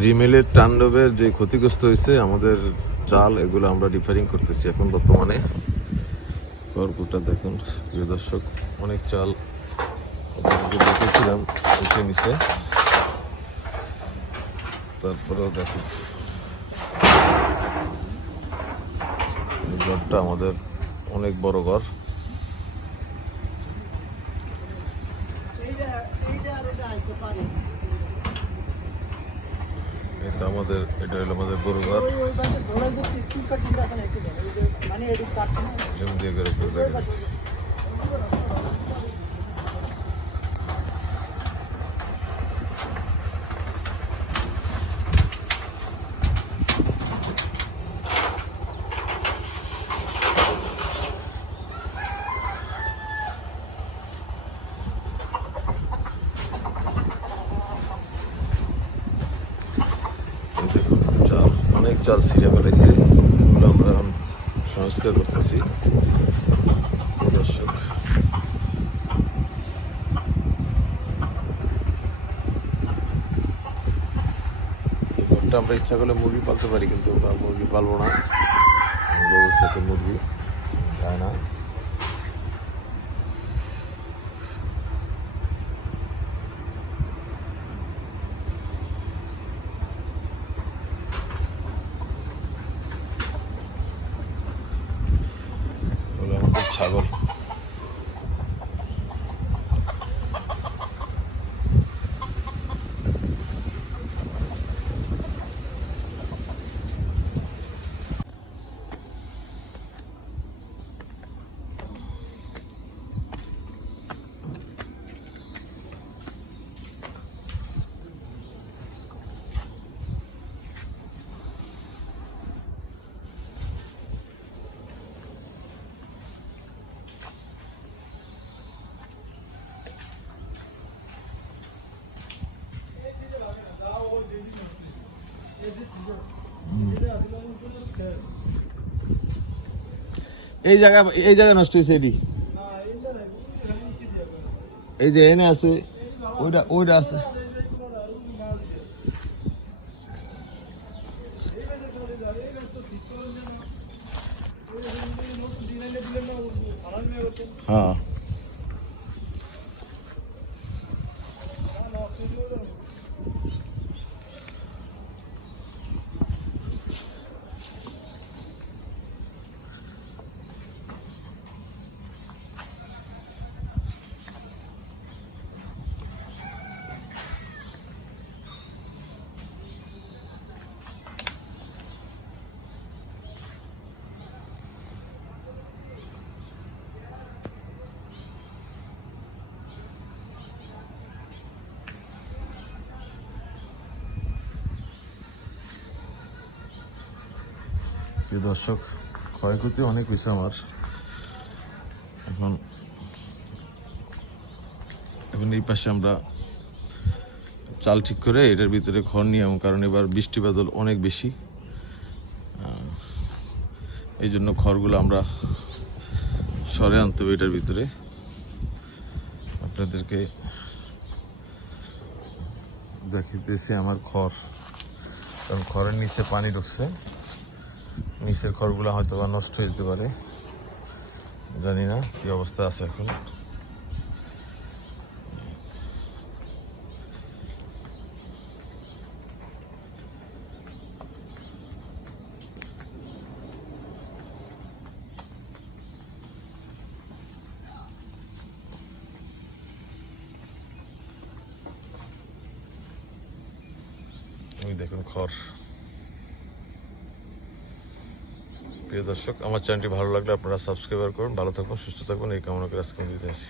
রিমেলের তাণ্ডবের যে ক্ষতিগ্রস্ত হয়েছে আমাদের চাল, এগুলো আমরা রিপেয়ারিং করতেছি এখন বর্তমানে। খড়কুটা দেখুন প্রিয় দর্শক, অনেক চাল দেখেছিলাম উঠে নিচে। তারপরেও দেখুন ঘরটা আমাদের অনেক বড় ঘর। এটা হলো আমাদের গরু ঘর। জমি দিয়ে গরু দেখা যাচ্ছে। দেখুন চাল, অনেক চাল ছিঁড়ে ফেলাইছে, এগুলো আমরা এখন সংস্কার করতেছি দর্শক। এই ঘরটা আমরা ইচ্ছা করলে মুরগি পালতে পারি, কিন্তু আমরা মুরগি পালবো না, গরুর সাথে মুরগি যায় না। আমাদের ছাগল, এই জায়গা নষ্ট হয়েছে। এটি এই যে এনে আছে, ওইটা আছে। হ্যাঁ দর্শক, ক্ষয়ক্ষতি অনেক হয়েছে আমার। এখন এই পাশে আমরা চাল ঠিক করে এটার ভিতরে খড় নিয়ে, কারণ এবার বৃষ্টি বাদল অনেক বেশি, এই জন্য খড়গুলো আমরা সরে আনতে হবে এটার ভিতরে। আপনাদেরকে দেখিতেছি আমার খড়, কারণ খড়ের নিচে পানি ঢুকছে, নিচের খড়গুলো হয়তো বা নষ্ট হয়ে যেতে পারে, জানি না কি অবস্থা আছে এখন। দেখুন খড়। প্রিয় দর্শক, আমার চ্যানেলটি ভালো লাগলে আপনারা সাবস্ক্রাইব করুন। ভালো থাকুন, সুস্থ থাকুন, এই কামনা করে আজকে দিতে আসি।